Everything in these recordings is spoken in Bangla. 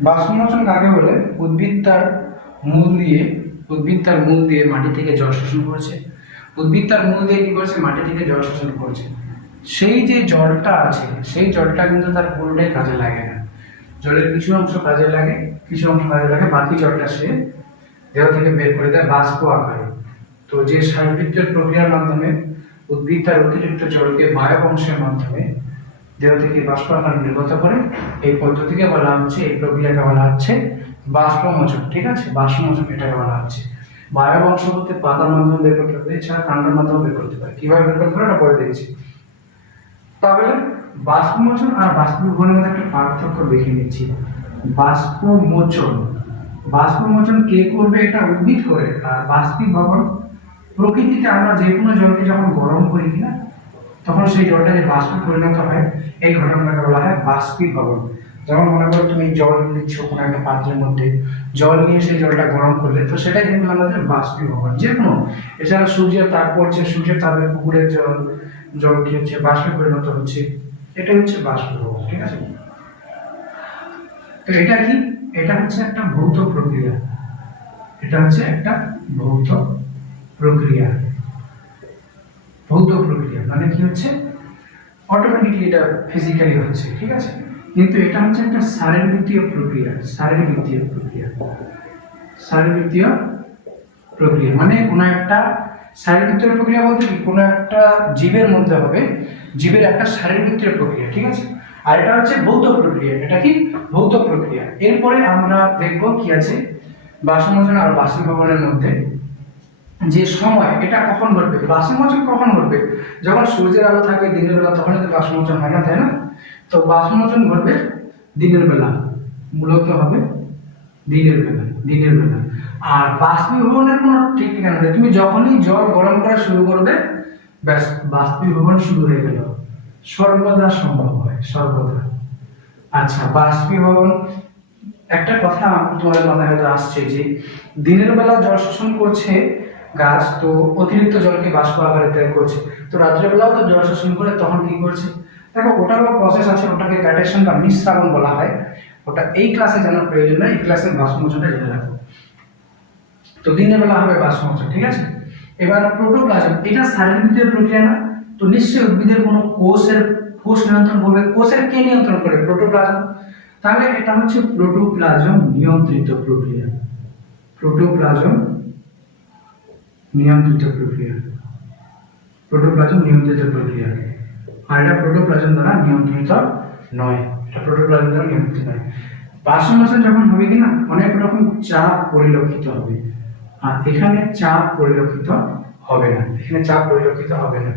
বাষ্পমোচন কাকে বলে? উদ্ভিদ তার মূল দিয়ে মাটি থেকে জল শোষণ করেছে। উদ্ভিদ তার মূল দিয়ে কি করেছে? মাটি থেকে জল শোষণ করেছে। সেই যে জলটা আছে সেই জলটা কিন্তু তার পুরোটাই কাজে লাগে না। জলের কিছু অংশ কাজে লাগে, বাকি জলটা সে দেহ থেকে বের করে দেয় বাষ্প আকারে। তো যে শারীরবৃত্তীয় প্রক্রিয়ার মাধ্যমে উদ্ভিদ তার অতিরিক্ত জলকে বায়ব অংশের মাধ্যমে দেহ থেকে বাষ্প আকারে নির্গত করে, এই পদ্ধতিকে বলা হচ্ছে, এই প্রক্রিয়াকে বলা হচ্ছে বাষ্পমোচন। ঠিক আছে, বাষ্পমোচন এটাকে বলা হচ্ছে। বায়ব অংশ বলতে পাতার মাধ্যমে বের করতে পারে, এছাড়া কাণ্ডের মাধ্যমে বের করতে পারে। কিভাবে বের করতে পারে এটা পরে দেখছি। তাহলে বাষ্পমোচন আর বাষ্পীভবনের মধ্যে একটা পার্থক্য দেখে নিচ্ছি। বাষ্পমোচন কে করবে? এটা উদ্ভিদ করে। আর বাষ্পীভবন, প্রকৃতিতে আমরা যে কোনো জলকে যখন গরম করি কিনা তখন সেই জলটা যে বাষ্পে পরিণত হয়, এই ঘটনাটাকে বলা হয় বাষ্পীভবন। যেমন মনে করো তুমি জল নিচ্ছ কোনো একটা পাত্রের মধ্যে, জল নিয়ে সেই জলটা গরম করলে, তো সেটাই কিন্তু আমাদের বাষ্পীভবন। যে কোনো, এছাড়া সূর্যের তাপ পড়ছে, সূর্যের তাপে পুকুরের জল কি হচ্ছে? বাষ্পে পরিণত হচ্ছে। এটা হচ্ছে বাষ্পীভবন। ঠিক আছে, তো এটা কি? এটা হচ্ছে একটা ভৌত প্রক্রিয়া। মানে কি হচ্ছে? অটোমেটিকলি এটা ফিজিক্যালি হচ্ছে। ঠিক আছে, কিন্তু এটা হচ্ছে একটা শারীরবৃত্তীয় প্রক্রিয়া। মানে কোনো একটা শারীরবৃত্তীয় প্রক্রিয়া বলতে কি? কোনো একটা জীবের মধ্যে হবে, জীবের একটা শারীরবৃত্তীয় প্রক্রিয়া। ঠিক আছে, আর এটা হচ্ছে ভৌত প্রক্রিয়া। এটা কি? ভৌত প্রক্রিয়া। এরপরে আমরা দেখব কি আছে বাষ্পমোচন আর বাষ্পীভবনের মধ্যে যে সময়, এটা কখন ঘটবে? বাষ্পমোচন কখন ঘটবে? যখন সূর্যের আলো থাকবে দিনের বেলা, তখন তো বাষ্পমোচন হয় না, তাই না? তো বাষ্পমোচন ঘটবে দিনের বেলা, মূলত হবে দিনের বেলা। আর বাষ্পীভবনের কোনো ঠিক ঠিকানা নেই। তুমি যখনই জল গরম করা শুরু করবে, ব্যাস বাষ্পীভবন শুরু হয়ে গেল। সর্বদা সম্ভব হয়, সর্বদা। আচ্ছা, বাষ্পীভবন, একটা কথা তোমাদের মাথায় হয়তো আসছে যে দিনের বেলা জল শোষণ করছে গাছ, তো অতিরিক্ত জলকে বাষ্প আকারে ত্যাগ করছে। তো রাত্রের বেলাও তো জল শোষণ করে, তখন কি করছে? দেখো, ওটারও প্রসেস আছে, ওটাকে গ্যাডেশন বা নিঃস্রাবণ বলা হয়। ওটা এই ক্লাসে জানার প্রয়োজন নেই, এই ক্লাসের বাষ্পমোচনটা জেনে রাখো। তো দিনের বেলা হবে বাষ্পমোচন। ঠিক আছে, এবার প্রোটোপ্লাজম, এটা শারীরবৃত্তীয় প্রক্রিয়া না? তো নিশ্চয়ই উদ্ভিদের কোনো কোষ নিয়ন্ত্রণ করবে। কোষের কে নিয়ন্ত্রণ করে? প্রোটোপ্লাজম। তাহলে এটা হচ্ছে প্রোটোপ্লাজম নিয়ন্ত্রিত প্রক্রিয়া। প্রোটোপ্লাজম নিয়ন্ত্রিত প্রক্রিয়া। আর এটা প্রোটোপ্লাজম দ্বারা নিয়ন্ত্রিত নয়। বাষ্পমোচন যখন হবে কিনা, অনেক রকম চাপ পরিলক্ষিত হবে, আর এখানে চাপ পরিলক্ষিত হবে না।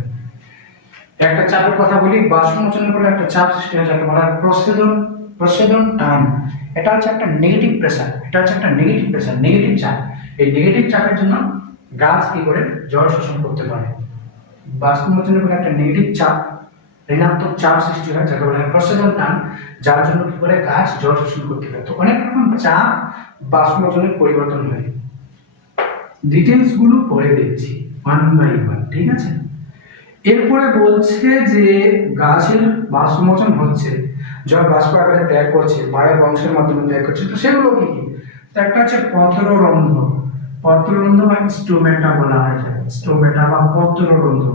একটা চাপের কথা বলি। বাষ্পমোচনের পরে একটা চাপ সৃষ্টি হয়, যাকে বলা হয় প্রস্বেদন টান। এটা হচ্ছে একটা নেগেটিভ প্রেসার, নেগেটিভ চাপ। এই নেগেটিভ চাপের জন্য গাছ কি করে? জল শোষণ করতে পারে। বাষ্পমোচনের পরে একটা নেগেটিভ চাপ, ঋণাত্মক চাপ সৃষ্টি হয়, যাকে বলা হয় প্রস্বেদন টান, যার জন্য কি করে? গাছ জল শোষণ করতে পারে। তো অনেক রকম চাপ বাষ্পমোচনের পরিবর্তন হয়। ডিটেইলস গুলো পরে দেখছি ওয়ান বাই ওয়ান। ঠিক আছে, এরপরে বলছে যে গাছের বাষ্পমোচন হচ্ছে, জল বাষ্প আকারে ত্যাগ করছে, বায়ুর অংশের মাধ্যমে ত্যাগ করছে। তো সেগুলো কি কি? তো একটা হচ্ছে পত্ররন্ধ্র বা স্টোমেটা বলা হয়, স্টোমেটা বা পত্ররন্ধ্র।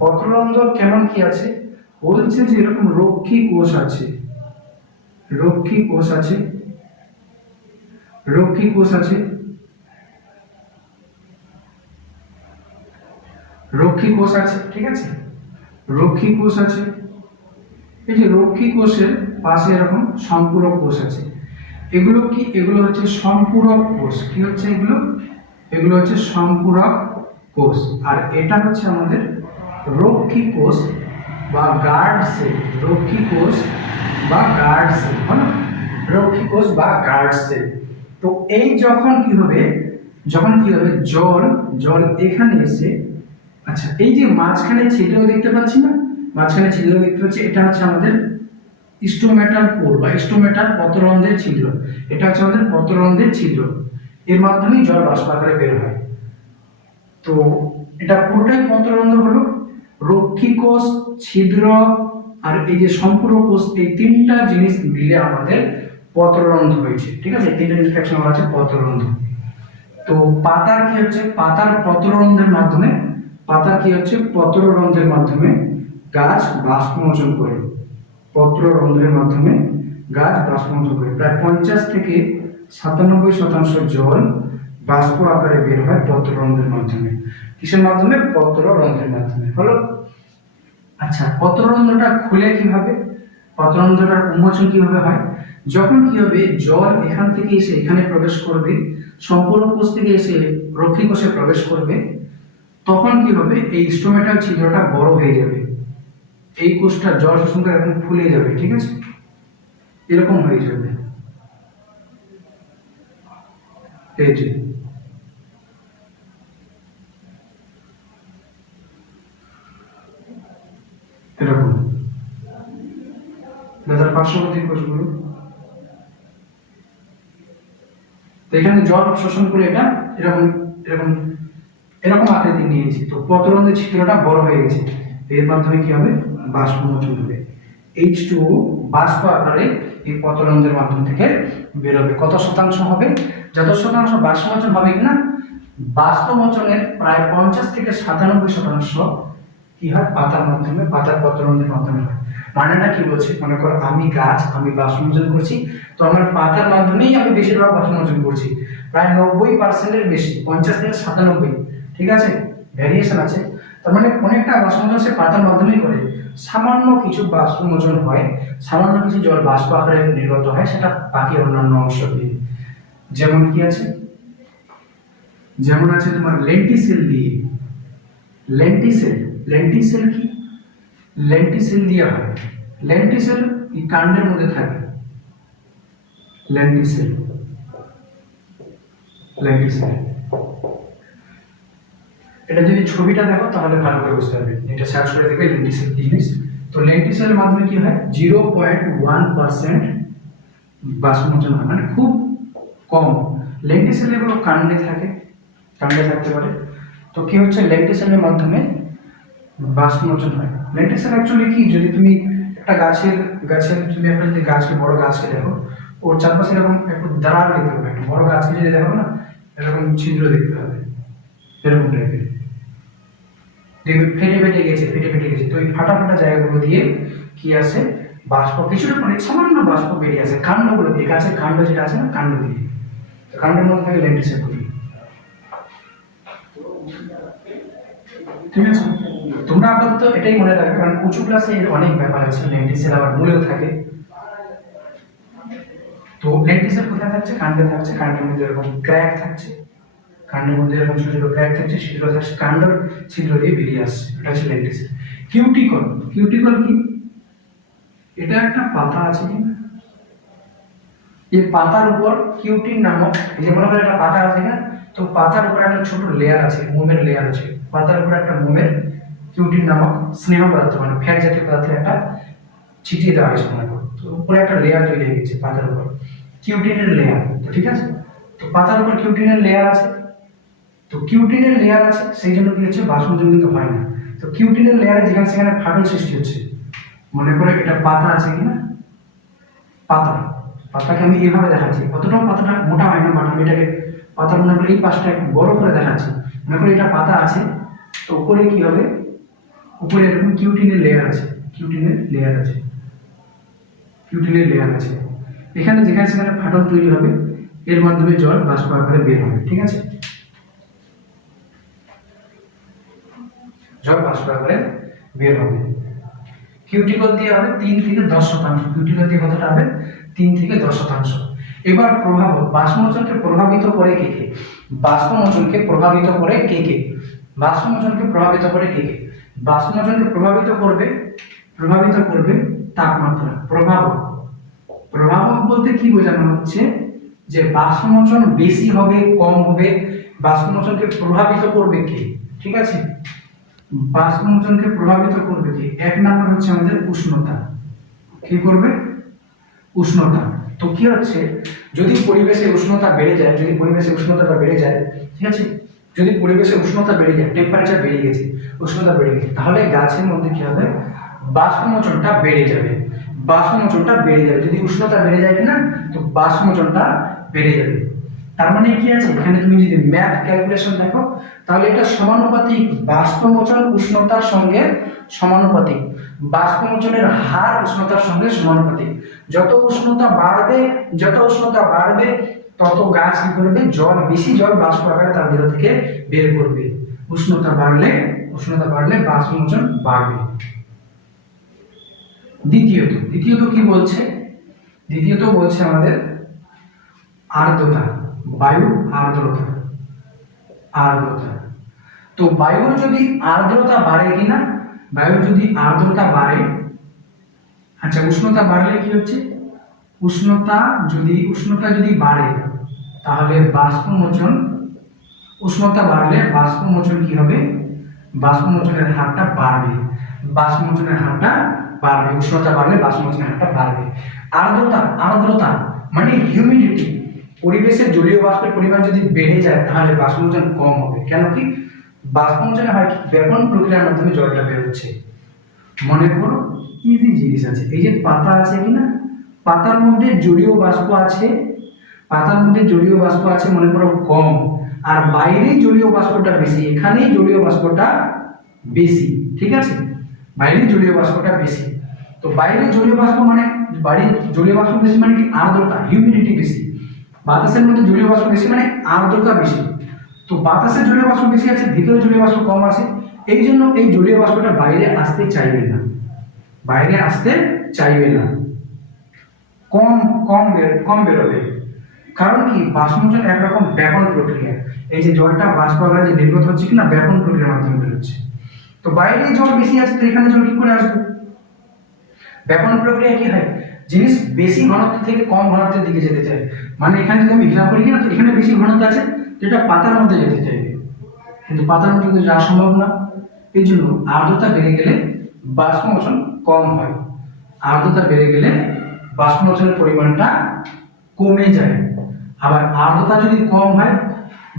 পত্ররন্ধ্র কেমন কি আছে? বলছে যে এরকম রক্ষী কোষ আছে। ঠিক আছে, রক্ষী কোষ আছে। এই যে রক্ষী কোষের পাশে এরকম সম্পূরক কোষ আছে। এগুলো কি? এগুলো হচ্ছে সম্পূরক কোষ। কি হচ্ছে এগুলো? এগুলো হচ্ছে সম্পূরক কোষ। আর এটা হচ্ছে আমাদের রক্ষী কোষ বা গার্ড সেল। তো এই যখন কি হবে? জল এখানে এসে, আচ্ছা, এই যে মাঝখানে ছিদ্র দেখতে পাচ্ছি না, এটা হচ্ছে আমাদের স্টোমেটাল পোর বা স্টোমেটাল পত্ররন্ধ্রের ছিদ্র। এটা হচ্ছে আমাদের পত্ররন্ধ্রের ছিদ্র, এর মাধ্যমেই জল বাষ্প আকারে বের হয়। তো এটা পুরোটাই পত্ররন্ধ্র হলো। রক্ষী কোষ, ছিদ্র আর এই যে সম্পূরক কোষ, এই তিনটা জিনিস মিলে আমাদের পত্ররন্ধ্র হয়েছে, ঠিক আছে, তিনটে ইনফেকশন বলা আছে পত্ররন্ধ্র। তো পাতার কি হচ্ছে, পাতার পত্ররন্ধ্রের মাধ্যমে, পাতার কি হচ্ছে পত্ররন্ধ্রের মাধ্যমে গাছ বাষ্পমোচন করে, পত্ররন্ধ্রের মাধ্যমে গাছ বাষ্পমোচন করে। প্রায় 50 থেকে 97% জল বাষ্প আকারে বের হয় পত্ররন্ধ্রের মাধ্যমে। কিসের মাধ্যমে? পত্ররন্ধ্রের মাধ্যমে। হলো। আচ্ছা, পত্ররন্ধ্রটা খুলে কিভাবে, পত্ররন্ধ্রটার উন্মোচন কিভাবে হয়? যখন কি হবে, জল এখান থেকে এসে এখানে প্রবেশ করবে, সম্পূর্ণ কোষ থেকে এসে রক্ষী কোষে প্রবেশ করবে, তখন কি হবে, এই স্টোমেটাল ছিদ্রটা বড় হয়ে যাবে, এই কোষটা জল শোষণ করে এরকম ফুলে যাবে, ঠিক আছে, এরকম হয়ে যাবে, এই যে এরকম দাদার পার্শ্ববর্তী কোষগুলো, তো এখানে জল শোষণ করে এটা এরকম এরকম এরকম আকৃতি নিয়েছি। তো পত্ররন্ধ্রের ছিদ্রটা বড় হয়ে গেছে, এর মাধ্যমে কি হবে, বাষ্পমোচন হবে। H2O বাষ্প আকারে এই পত্ররন্ধ্রের মাধ্যম থেকে বের হবে। কত শতাংশ হবে? যত শতাংশ বাষ্পমোচন হবে কিনা, বাষ্পমোচনের প্রায় 50 থেকে 97% কি হয়, পাতার মাধ্যমে, পাতার পত্ররন্ধ্রের মাধ্যমে হয়। মানেটা কি বলছে, মনে করো আমি গাছ, আমি বাষ্পমোচন করছি, তো আমার পাতার মাধ্যমেই আমি বেশিরভাগ বাষ্পমোচন করছি, প্রায় 90%-এর বেশি, 50 থেকে 97, ঠিক আছে, ভ্যারিয়েশন আছে। তার মানে অনেকটা বাষ্পমোচন সে পাতার মাধ্যমেই করে। সামান্য কিছু বাষ্পমোচন হয়, সামান্য কিছু জল বাষ্প আকারে নির্গত হয়, সেটা বাকি অন্যান্য অংশ দিয়ে। যেমন কি আছে, যেমন আছে তোমার লেন্টিসেল দিয়ে, লেন্টিসেল, লেন্টিসেল কি, লেন্টিসেল দিয়ে হয়। লেন্টিসেল এই কাণ্ডের মধ্যে থাকে, লেন্টিসেল, লেন্টিসেল। এটা যদি ছবিটা দেখো তাহলে ভালো করে বুঝতে পারবে, এটা সার্চ করে দেখবে লেন্টিসেল কি জিনিস। তো লেন্টিসেলের মাধ্যমে কি হয়, 0.1% বাষ্পমোচন হয়, মানে খুব কম। লেন্টিসেল এগুলো কাণ্ডে থাকে, কাণ্ডে থাকতে পারে। তো কি হচ্ছে, লেন্টিসেলের মাধ্যমে বাষ্পমোচন হয়। লেন্টিসেল অ্যাকচুয়ালি কি, যদি তুমি একটা গাছের গাছের তুমি একটা যদি গাছকে, বড় গাছকে দেখো, ওর চারপাশে এরকম একটু দাঁড়াল দেখতে হবে, একটা বড় গাছকে যদি দেখো না, এরকম ছিদ্র দেখতে হবে, এরকম টাইপের দেখবে, ফেটে ফেটে গেছে, ফেটে ফেটে গেছে। তো এই ফাটা ফাটা জায়গাগুলো দিয়ে কি আসে, বাষ্প, কিছুটা মানে সামান্য বাষ্প বেরিয়ে আসে কাণ্ডগুলো দিয়ে, গাছের কাণ্ড যেটা আছে না, কাণ্ড দিয়ে। তো কাণ্ডের মধ্যে থাকে লেন্টিসেল গুলি, ঠিক আছে। তোমরা আপাতত এটাই মনে রাখবে, কারণ উঁচু ক্লাসে এর অনেক ব্যাপার আছে। লেন্টিসেল আবার মূলেও থাকে। তো লেন্টিসেল কোথায় থাকছে, কাণ্ডে থাকছে, কাণ্ডের মধ্যে এরকম ক্র্যাক থাকছে, কাণ্ডের মধ্যে এরকম ছোট ছোট ক্র্যাক থাকছে, ছিদ্র থাকছে, কাণ্ডের ছিদ্র দিয়ে বেরিয়ে আসছে, এটা হচ্ছে লেন্টিসেল। কিউটিকল, কিউটিকল কি, এটা একটা পাতা আছে কি, এই পাতার উপর কিউটিন নামক, এই যে মনে করো একটা পাতা আছে না, তো পাতার উপর একটা ছোট লেয়ার আছে, মোমের লেয়ার আছে, পাতার উপর একটা মোমের কিউটিন নামক স্নেহ পদার্থ, মানে ফ্যাট জাতীয় পদার্থের একটা ছিটিয়ে দেওয়া হয়েছে মনে করো। তো উপরে একটা লেয়ার তৈরি হয়ে গেছে পাতার উপর, কিউটিনের লেয়ার। তো ঠিক আছে, তো পাতার উপর কিউটিনের লেয়ার আছে, তো কিউটিনের লেয়ার আছে, সেই জন্য কি হচ্ছে, বাষ্পমোচন কিন্তু হয় না। তো কিউটিনের লেয়ারে যেখানে সেখানে ফাটল সৃষ্টি হচ্ছে। মনে করে এটা পাতা আছে কিনা, পাতা, পাতাকে আমি এইভাবে দেখাচ্ছি, কতটাও পাতাটা মোটা হয় না, বাট আমি এটাকে পাতা মনে করে এই পাশটা একটু বড় করে দেখাচ্ছি। মনে করে এটা পাতা আছে, তো উপরে কি হবে, উপরে এরকম কিউটিনের লেয়ার আছে, কিউটিনের লেয়ার আছে, কিউটিনের লেয়ার আছে। এখানে যেখানে সেখানে ফাটল তৈরি হবে, এর মাধ্যমে জল বাষ্প আকারে বের হবে, ঠিক আছে, জল বাষ্প আকারে বের হবে। কিউটিকল দিয়ে হবে 3 থেকে 10%, কিউটিকল দিয়ে কতটা হবে, 3 থেকে 10%। এবার প্রভাব, বাষ্পমোচনকে প্রভাবিত করে কে কে, বাষ্পমোচনকে প্রভাবিত করে কে কে, বাষ্পমোচনকে প্রভাবিত করে কে কে, বাষ্পমোচনকে প্রভাবিত করবে, প্রভাবিত করবে তাপমাত্রা। প্রভাবক, প্রভাবক বলতে কি বোঝানো হচ্ছে, যে বাষ্পমোচন বেশি হবে কম হবে, বাষ্পমোচনকে প্রভাবিত করবে কে, ঠিক আছে। বাষ্পমোচনকে প্রভাবিত করবে কি, এক নাম্বার হচ্ছে আমাদের উষ্ণতা। কি করবে, উষ্ণতা। তো কি হচ্ছে, যদি পরিবেশে উষ্ণতা বেড়ে যায়, যদি পরিবেশে উষ্ণতাটা বেড়ে যায়, ঠিক আছে, যদি পরিবেশে উষ্ণতা বেড়ে যায়, টেম্পারেচার বেড়ে গেছে, উষ্ণতা বেড়ে গেছে, তাহলে গাছের মধ্যে কি হবে, বাষ্পমোচনটা বেড়ে যাবে। বাষ্পমোচনটা বেড়ে যাবে। যদি উষ্ণতা বেড়ে যায় কিনা, তো বাষ্পমোচনটা বেড়ে যাবে। তার মানে কি আছে, এখানে তুমি যদি ম্যাথ ক্যালকুলেশন দেখো তাহলে এটা সমানুপাতিক, বাষ্পমোচন উষ্ণতার সঙ্গে সমানুপাতিক, বাষ্পমোচনের হার উষ্ণতার সঙ্গে সমানুপাতিক। যত উষ্ণতা বাড়বে তত গাছ কি করবে, বেশি জল বাষ্প আকারে তার দেহ থেকে বের করবে। উষ্ণতা বাড়লে বাষ্পমোচন বাড়বে। দ্বিতীয়ত কি বলছে, দ্বিতীয়ত বলছে আমাদের আর্দ্রতা, বায়ু আর্দ্রতা। তো বায়ুর যদি আর্দ্রতা বাড়ে কিনা, বায়ুর যদি আর্দ্রতা বাড়ে, আচ্ছা উষ্ণতা বাড়লে কি হচ্ছে, উষ্ণতা যদি বাড়ে তাহলে উষ্ণতা বাড়লে বাষ্পমোচন কি হবে, বাষ্পমোচনের হারটা বাড়বে, উষ্ণতা বাড়লে বাষ্পমোচনের হারটা বাড়বে। আর্দ্রতা মানে হিউমিডিটি, পরিবেশের জলীয় বাষ্পের পরিমাণ যদি বেড়ে যায় তাহলে বাষ্পমোচন কম হবে। কেন কি, বাষ্পমোচনে হয় কি, ব্যাপন প্রক্রিয়ার মাধ্যমে জলটা বের হচ্ছে। মনে করো ইজি জিনিস আছে, এই যে পাতা আছে কিনা, পাতার মধ্যে জলীয় বাষ্প আছে, মনে করো কম, আর বাইরে জলীয় বাষ্পটা বেশি, এখানেই জলীয় বাষ্পটা বেশি, ঠিক আছে, বাইরে জলীয় বাষ্পটা বেশি। তো বাইরে জলীয় বাষ্প বেশি মানে কি, আর্দ্রতা, হিউমিডিটি বেশি। বাতাসের মধ্যে জলীয় বাষ্প বেশি মানে আর্দ্রতা বেশি। তো বাতাসে জলীয় বাষ্প বেশি আছে, ভিতরে জলীয় বাষ্প কম আছে, এই জন্য এই জলীয় বাষ্পটা বাইরে আসতে চাইবে না, কম বেরোবে। কারণ কি, বাষ্পমোচন একরকম ব্যাপন প্রক্রিয়া, এই যে জলটা বাষ্প আকারে যে নির্গত হচ্ছে কিনা, ব্যাপন প্রক্রিয়ার মাধ্যমে বেরোচ্ছে। তো বাইরে জল বেশি আছে, তো এখানে জল কি করে আসবে, ব্যাপন প্রক্রিয়া কি হয়, জিনিস বেশি ঘনত্ব থেকে কম ঘনত্বের দিকে যেতে চায়। মানে এখানে যদি আমি হিসাব করি কিনা, তো এখানে বেশি ঘনত্ব আছে, যেটা পাতার মধ্যে যেতে চাইবে, কিন্তু পাতার মধ্যে যাওয়া সম্ভব না। এই জন্য আর্দ্রতা বেড়ে গেলে বাষ্পমোচন কম হয়, আর্দ্রতা বেড়ে গেলে বাষ্পমোচনের পরিমাণটা কমে যায়। আবার আর্দ্রতা যদি কম হয়,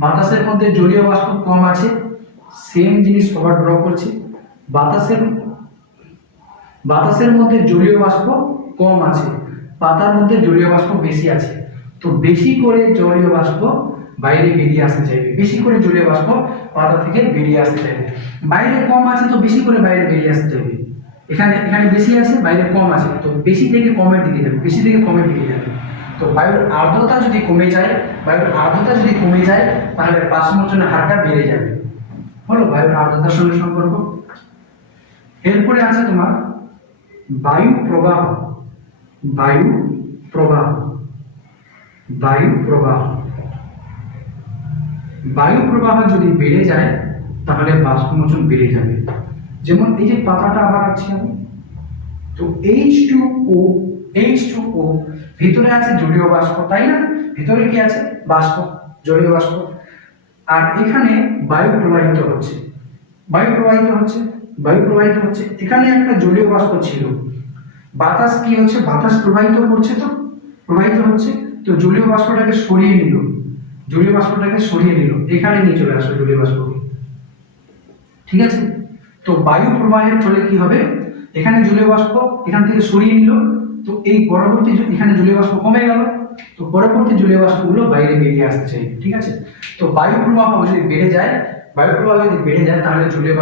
বাতাসের মধ্যে জলীয় বাষ্প কম আছে, সেম জিনিস ওভার ড্র করছি, বাতাসের মধ্যে জলীয় বাষ্প কম আছে, পাতার মধ্যে জলীয় বাষ্প বেশি আছে। তো বেশি করে জলীয় বাষ্প বাইরে বেরিয়ে আসতে চাইবে, পাতা থেকে বেরিয়ে আসতে চাইবে। বাইরে কম আছে তো বেশি করে বাইরে বেরিয়ে আসতে চাইবে, এখানে বেশি আছে, বাইরে কম আছে, তো বেশি থেকে কমের দিকে যাবে। তো বায়ুর আর্দ্রতা যদি কমে যায় তাহলে বাষ্পমোচনের হারটা বেড়ে যাবে। হলো বায়ুর আর্দ্রতার সঙ্গে সম্পর্ক। এরপরে আছে তোমার বায়ু প্রবাহ যদি বেড়ে যায় তাহলে বাষ্পমোচন বেড়ে যাবে। যেমন এই যে পাতাটা আবার আছে আমি, তো H2O ভিতরে আছে জলীয় বাষ্প, তাই না, ভিতরে কি আছে, জলীয় বাষ্প, আর এখানে বায়ু প্রবাহিত হচ্ছে, এখানে একটা জলীয় বাষ্প ছিল, বাতাস কি হচ্ছে, বাতাস প্রবাহিত হচ্ছে, তো জলীয় বাষ্পটাকে সরিয়ে নিল, এখানে নিয়ে চলে আসবে জলীয় বাষ্পকে, ঠিক আছে। তো বায়ু প্রবাহের ফলে কি হবে, এখানে জলীয় বাষ্প এখান থেকে সরিয়ে নিল, তো এই পরবর্তী এখানে জলীয় বাষ্প কমে গেল, তো পরবর্তী জলীয় বাষ্পগুলো বাইরে বেরিয়ে আসতে চাই, ঠিক আছে। তো বায়ু প্রবাহ যদি বেড়ে যায় তাহলে জলীয়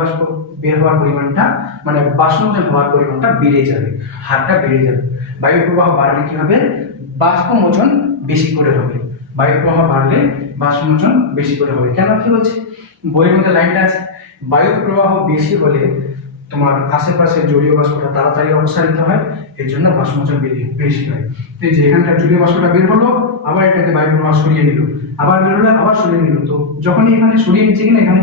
বাষ্প বের হওয়ার পরিমাণটা, মানে বাষ্পমোচন হওয়ার পরিমাণটা বেড়ে যাবে, হারটা বেড়ে যাবে। বায়ু প্রবাহ বাড়লে কি হবে, বাষ্পমোচন বেশি করে হবে, কেন কি হচ্ছে, বইয়ের মধ্যে লাইনটা আছে, বায়ু প্রবাহ বেশি হলে তোমার আশেপাশে জলীয় বাষ্পটা তাড়াতাড়ি অপসারিত হয়, এর জন্য বাষ্পমোচন বেশি হয়। তো এই যে এখানকার জলীয় বাষ্পটা বের হলো, আবার এটাকে বায়ু প্রবাহ সরিয়ে নিল, আবার বের হলো, আবার সরিয়ে নিল, তো যখনই এখানে সরিয়ে নিচ্ছে কিনা, এখানে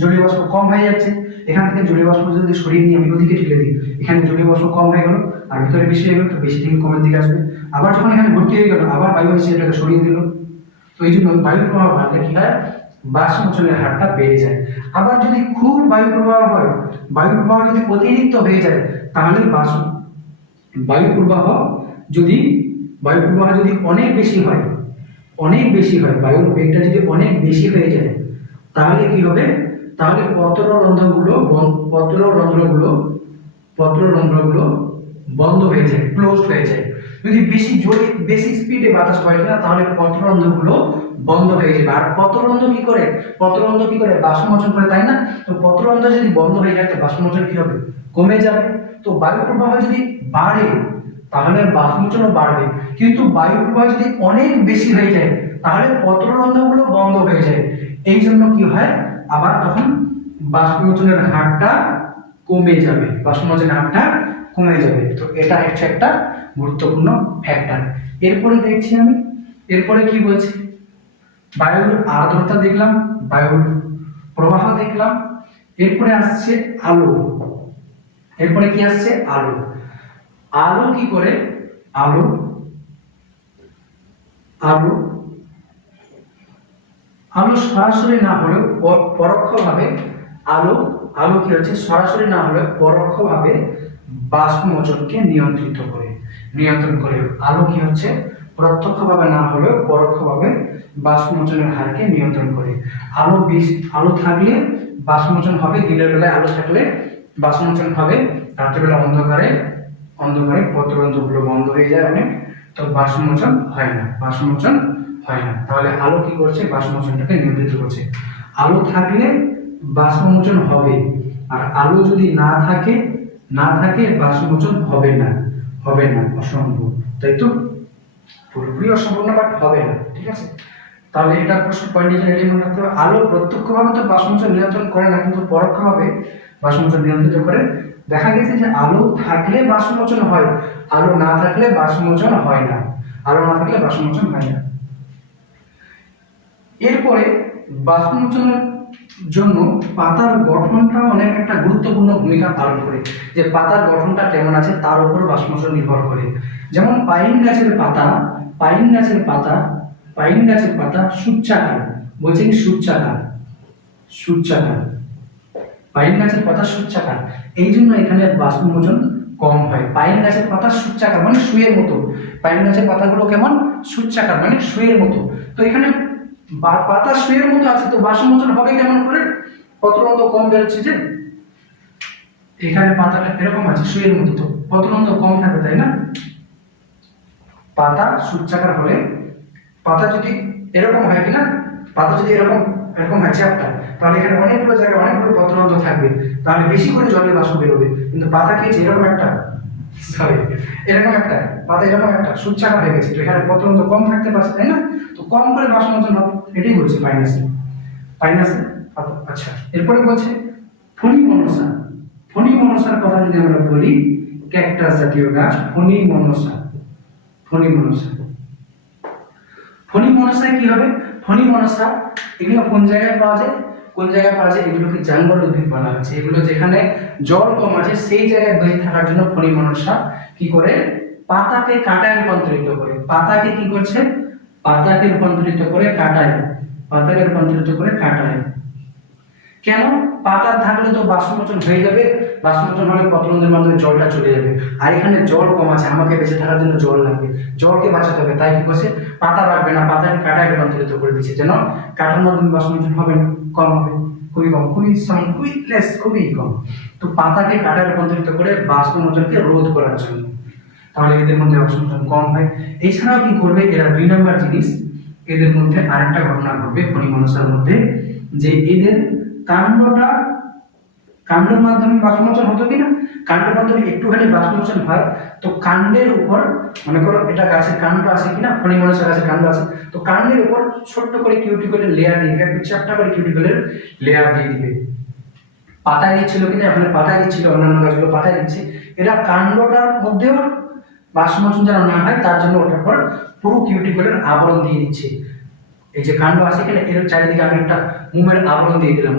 জলীয় বাষ্প কম হয়ে যাচ্ছে, এখান থেকে জলীয় বাষ্প যদি সরিয়ে নিয়ে আমি ওদিকে ঠেলে দিই, এখানে জলীয় বাষ্প কম হয়ে গেল, আর ভিতরে বেশি হয়ে গেল, তো বেশি থেকে কমের দিকে আসবে। আবার যখন এখানে ভর্তি হয়ে গেল, আবার বায়ু এসে এটাকে সরিয়ে দিল। তো এই জন্য বায়ু প্রবাহ বাড়লে কি হয়, বাষ্পমোচনের হারটা বেড়ে যায়। আবার যদি খুব বায়ু প্রবাহ যদি অতিরিক্ত হয়ে যায়, তাহলে বায়ু প্রবাহ যদি অনেক বেশি হয়, বায়ুর বেগটা যদি অনেক বেশি হয়ে যায়, তাহলে কি হবে, তাহলে পত্ররন্ধ্রগুলো পত্ররন্ধ্রগুলো বন্ধ হয়ে যায়, ক্লোজ হয়ে যায়। যদি বেশি জোরে বেশি স্পিডে বাতাস বয় কিনা তাহলে পত্ররন্ধ্রগুলো বন্ধ হয়ে যাবে। আর পত্ররন্ধ্র কি করে, পত্ররন্ধ্র কি করে, বাষ্পমোচন করে, তাই না? তো পত্ররন্ধ্র যদি বন্ধ হয়ে যায় তো বাষ্পমোচন কি হবে, কমে যাবে। তো বায়ু প্রবাহ যদি বাড়ে তাহলে বাষ্পমোচনও বাড়বে, কিন্তু বায়ু প্রবাহ যদি অনেক বেশি হয়ে যায় তাহলে পত্ররন্ধ্রগুলো বন্ধ হয়ে যায়। এই জন্য কি হয়, আবার তখন বাষ্পমোচনের হারটা কমে যাবে, বাষ্পমোচনের হারটা কমে যাবে। তো এটা হচ্ছে একটা গুরুত্বপূর্ণ ফ্যাক্টর। এরপরে দেখছি আমি, এরপরে কি বলছি, বায়ুর আর্দ্রতা দেখলাম, বায়ুর প্রবাহ দেখলাম, এরপরে আসছে আলো। এরপরে কি আসছে, আলো। আলো কি করে, আলো আলো আলো সরাসরি না হলেও পরোক্ষভাবে আলো আলো কি হচ্ছে, সরাসরি না হলেও পরোক্ষভাবে বাষ্পমোচনকে নিয়ন্ত্রণ করে। আলো কি হচ্ছে, প্রত্যক্ষভাবে না হলেও পরোক্ষভাবে বাষ্পমোচনের হারকে নিয়ন্ত্রণ করে। আলো থাকলে বাষ্পমোচন হবে, দিনের বেলায় আলো থাকলে বাষ্পমোচন হবে, রাত্রিবেলা অন্ধকারে পত্ররন্ধ্রগুলো বন্ধ হয়ে যায় অনেক, তো বাষ্পমোচন হয় না, তাহলে আলো কি করছে, বাষ্পমোচনটাকে নিয়ন্ত্রিত করছে। আলো থাকলে বাষ্পমোচন হবে, আর আলো যদি না থাকে বাষ্পমোচন হবে না, অসম্ভব, তাই তো? পুরোপুরি অসম্ভব না, বাট হবে না, ঠিক আছে? তাহলে এটা প্রশ্ন কন্ডিশন এটাই মনে রাখতে হবে, আলো প্রত্যক্ষভাবে তো বাষ্পমোচন নিয়ন্ত্রণ করে না, কিন্তু পরোক্ষভাবে বাষ্পমোচন নিয়ন্ত্রিত করে। দেখা গেছে যে আলো থাকলে বাষ্পমোচন হয়, আলো না থাকলে বাষ্পমোচন হয় না, এরপরে বাষ্পমোচনের জন্য পাতার গঠনটা অনেক একটা গুরুত্বপূর্ণ ভূমিকা পালন করে। যে পাতার গঠনটা কেমন আছে তার উপর বাষ্পমোচন নির্ভর করে। যেমন পাইন গাছের পাতা সুচ্চাকার, বলছে কি সুচ্চাকার, পাইন গাছের পাতা সুচ্চাকার, এই জন্য এখানে বাষ্পমোচন কম হয়। পাইন গাছের পাতা সুচ্চাকার মানে সুয়ের মতো, পাইন গাছের পাতাগুলো কেমন, সুচ্চাকার মানে সুয়ের মতো। তো এখানে পাতা সুয়ের মতো আছে, তো বাষ্পমোচন হবে কেমন করে, পত্ররন্ধ্র কম বেরোচ্ছে যে, এখানে পাতাটা এরকম আছে সুয়ের মতো, তো পত্ররন্ধ্র কম থাকবে, তাই না? পাতা সুচ্চাকার হলে, পাতা যদি এরকম হয় কিনা, পাতা যদি এরকম হয় চ্যাপ্টা, তাহলে এখানে অনেকগুলো জায়গায় অনেকগুলো পত্ররন্ধ্র থাকবে, তাহলে বেশি করে জলের বাষ্প বেরোবে। কিন্তু পাতা কি এরকম একটা পাতা এরকম একটা সুচ্চাকার হয়ে গেছে, তো এখানে পত্ররন্ধ্র কম থাকতে পারছে, তাই না? তো কম করে বাষ্পমোচন হবে, এটাই বলছে পাইনাসে। আচ্ছা, এরপরে বলছে ফণিমনসার কথা যদি আমরা বলি, ক্যাকটাস জাতীয় গাছ ফণিমনসায় কি হবে, ফণিমনসা এগুলো কোন জায়গায় পাওয়া যায়, এগুলোকে জঙ্গল উদ্ভিদ বলা হচ্ছে। এগুলো যেখানে জল কম আছে সেই জায়গায় বেঁচে থাকার জন্য ফণিমনসা কি করে, পাতাকে কাঁটায় রূপান্তরিত করে। পাতাকে কি করছে, পাতাকে রূপান্তরিত করে কাঁটায়। কেন, পাতা থাকলে তো বাষ্পমোচন হয়ে যাবে, বাষ্পমোচন হলে পত্ররন্ধ্রের মাধ্যমে জলটা চলে যাবে, আর এখানে জল কম আছে, আমাকে বেঁচে থাকার জন্য জল লাগবে, জলকে বাঁচাতে হবে, তাই কি করছে, পাতা রাখবে না, পাতাকে কাঁটায় রূপান্তরিত করে দিচ্ছে, যেন কাঁটার মাধ্যমে বাষ্পমোচন হবে না, কম হবে, খুবই কম। তো পাতাকে কাঁটায় রূপান্তরিত করে বাষ্পমোচনকে রোধ করার জন্য, তাহলে এদের মধ্যে বাষ্পমোচন কম হয়। এছাড়াও কি করবে এরা, 2 নম্বর জিনিস, এদের মধ্যে আরেকটা ঘটনা ঘটবে ফণিমনসার মধ্যে, যে এদের কাণ্ডের মাধ্যমে বাষ্পমোচন হতো কিনা, কাণ্ডের মাধ্যমে একটুখানি বাষ্পমোচন হয়, তো কাণ্ডের উপর, মনে করো এটা গাছের কাণ্ড আছে কিনা, ফণিমনসা গাছের কাণ্ড আছে, তো কাণ্ডের উপর ছোট্ট করে কিউটিকলের লেয়ার দিয়ে দিবে, একটু চ্যাপ্টা করে কিউটিকলের লেয়ার দিয়ে দিবে। পাতায় দিচ্ছিল কিনা, এখানে পাতায় দিচ্ছিল, অন্যান্য গাছগুলো পাতায় দিচ্ছে, এরা কাণ্ডটার মধ্যেও বাষ্পমোচন যেন না হয় তার জন্য ওটার পর পুরো কিউটিকলের আবরণ দিয়ে দিচ্ছে। এই যে কাণ্ড আছে এখানে, এর চারিদিকে আমি একটা মোমের আবরণ দিয়ে দিলাম,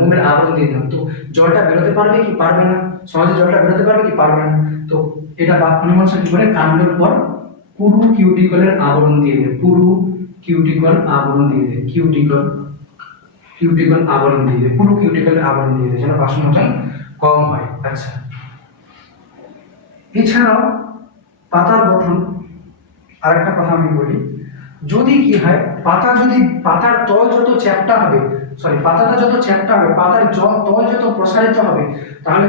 তো জলটা বেরোতে পারবে কি পারবে না, সহজে জলটা বেরোতে পারবে কি পারবে না। তো এটা ফণিমনসা কি করে, কাণ্ডের উপর পুরো কিউটিকলের আবরণ দিয়ে দেবে, কিউটিকল আবরণ দিয়ে দেবে, পুরো কিউটিকলের আবরণ দিয়ে দেবে, যেন বাষ্পমোচন কম হয়। আচ্ছা, এছাড়াও পাতার গঠন আরেকটা কথা আমি বলি, যদি কি হয়, পাতার তল যত চ্যাপ্টা হবে, পাতাটা যত চ্যাপ্টা হবে, পাতার তল যত প্রসারিত হবে, তাহলে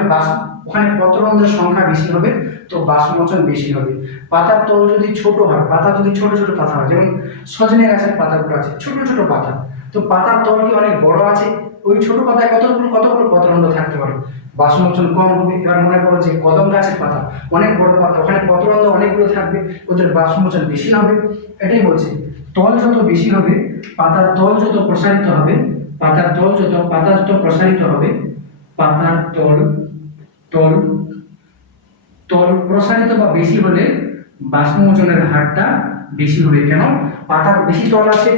ওখানে পত্ররন্ধ্রের সংখ্যা বেশি হবে, তো বাষ্পমোচন বেশি হবে। পাতার তল যদি ছোট হয়, পাতা যদি ছোট ছোট পাতা হয়, যেমন সজনে গাছের পাতাগুলো আছে ছোট ছোট পাতা, তো পাতার তল কি অনেক বড় আছে, ওই ছোট পাতায় কতগুলো পত্ররন্ধ্র থাকতে পারে, বাষ্পমোচন কম হবে। এবার মনে করো যে কদম গাছের পাতা অনেক বড় পাতা, ওখানে পত্ররন্ধ্র অনেকগুলো থাকবে, ওদের বাষ্পমোচন বেশি হবে। এটাই বলছে, তল যত বেশি হবে, পাতার তল যত প্রসারিত হবে, পাতা যত প্রসারিত হবে, পাতার তল প্রসারিত বা বেশি হলে বাষ্পমোচনের হারটা বেশি হবে। কেন? পাতার বেশি তল আছে,